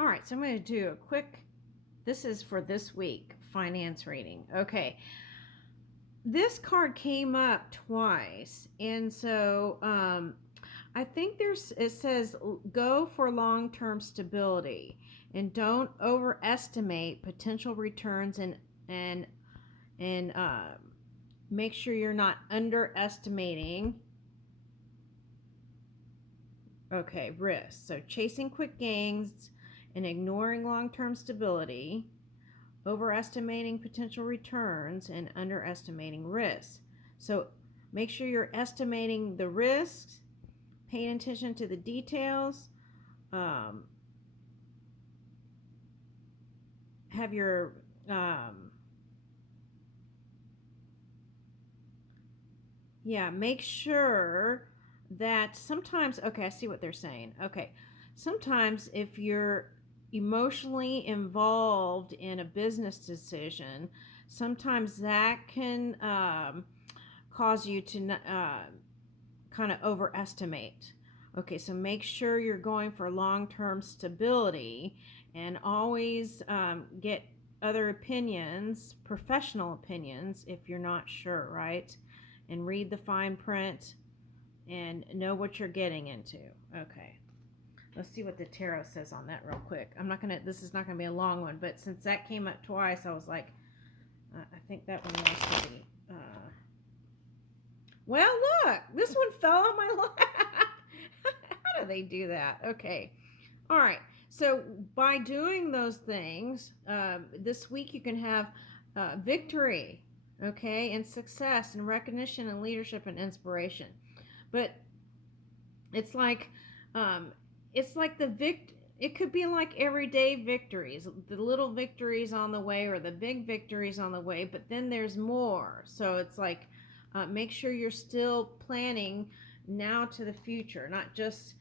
All right, so I'm going to do a quick, this is for this week, finance reading. Okay, this card came up twice, and so I think it says go for long-term stability and don't overestimate potential returns and make sure you're not underestimating risks. So chasing quick gains and ignoring long-term stability, overestimating potential returns, and underestimating risks. So make sure you're estimating the risks, paying attention to the details, um, have your make sure that sometimes, okay, I see what they're saying. Okay, sometimes if you're emotionally involved in a business decision, sometimes that can cause you to kind of overestimate. Okay, so make sure you're going for long-term stability and always get other opinions, professional opinions, if you're not sure, right? And read the fine print and know what you're getting into. Okay, let's see what the tarot says on that real quick. This is not gonna be a long one, but since that came up twice, I was like, I think that one wants to be. Well, look, this one fell on my lap. How do they do that? Okay, all right. So by doing those things, this week you can have victory, okay, and success and recognition and leadership and inspiration. But it's like it could be like everyday victories, the little victories on the way or the big victories on the way, but then there's more. So it's like make sure you're still planning now to the future, not just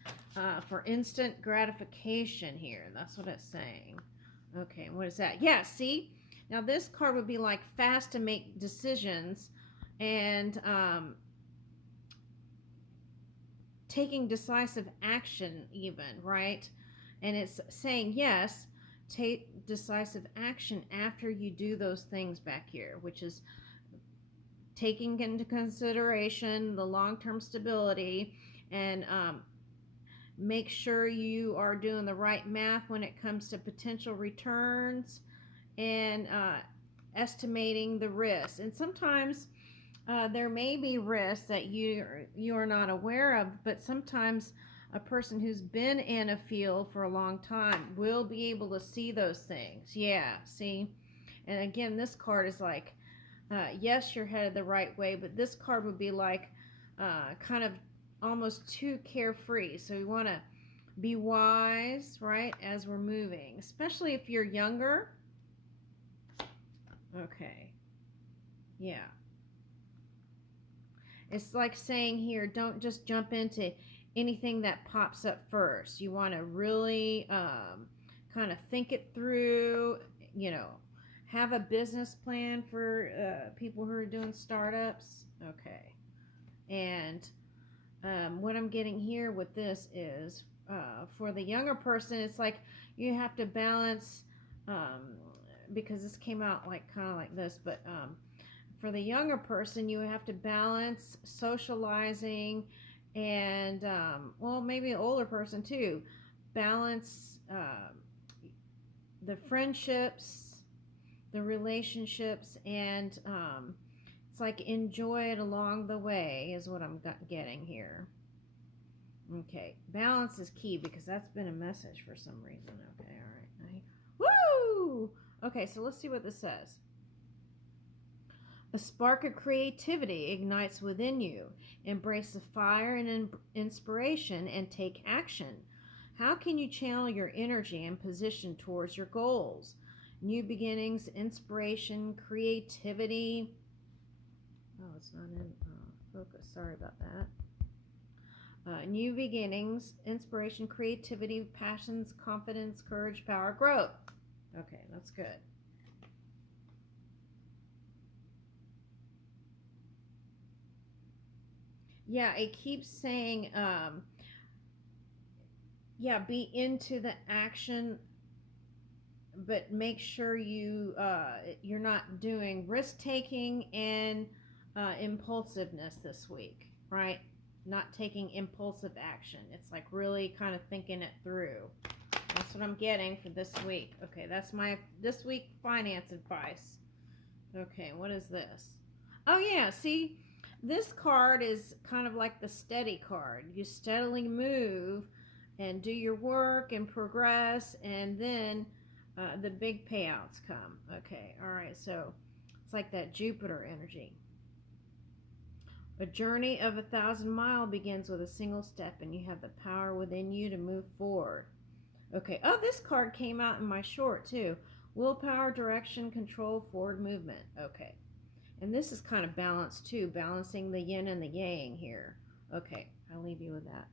for instant gratification here. That's what it's saying. Okay, what is that? Yeah, see? Now this card would be like fast to make decisions and taking decisive action even, right? And it's saying, yes, take decisive action after you do those things back here, which is taking into consideration the long-term stability and make sure you are doing the right math when it comes to potential returns and estimating the risks. And sometimes there may be risks that you are not aware of, but sometimes a person who's been in a field for a long time will be able to see those things. Yeah, see? And again, this card is like, yes, you're headed the right way, but this card would be like kind of almost too carefree. So you want to be wise, right, as we're moving, especially if you're younger. Okay. Yeah. It's like saying here, don't just jump into anything that pops up first. You want to really kind of think it through, have a business plan for people who are doing startups. Okay. And what I'm getting here with this is for the younger person, it's like you have to balance, because this came out like kind of like this, but for the younger person, you have to balance socializing and, maybe an older person too, balance the friendships, the relationships, and it's like enjoy it along the way is what I'm getting here. Okay, balance is key because that's been a message for some reason. Okay, all right. Woo! Okay, so let's see what this says. A spark of creativity ignites within you. Embrace the fire and inspiration and take action. How can you channel your energy and position towards your goals? New beginnings, inspiration, creativity. Oh, it's not in focus. Sorry about that. New beginnings, inspiration, creativity, passions, confidence, courage, power, growth. Okay, that's good. Yeah, it keeps saying, be into the action but make sure you're not doing risk taking and impulsiveness this week, right? Not taking impulsive action. It's like really kind of thinking it through. That's what I'm getting for this week. Okay, that's my this week finance advice. Okay, what is this? Oh yeah, see, this card is kind of like the steady card. You steadily move and do your work and progress, and then the big payouts come. Okay, all right, so it's like that Jupiter energy. A journey of 1,000 miles begins with a single step, and you have the power within you to move forward. Okay, oh, this card came out in my short too. Willpower, direction, control, forward movement. Okay, and this is kind of balanced too, balancing the yin and the yang here. Okay, I'll leave you with that.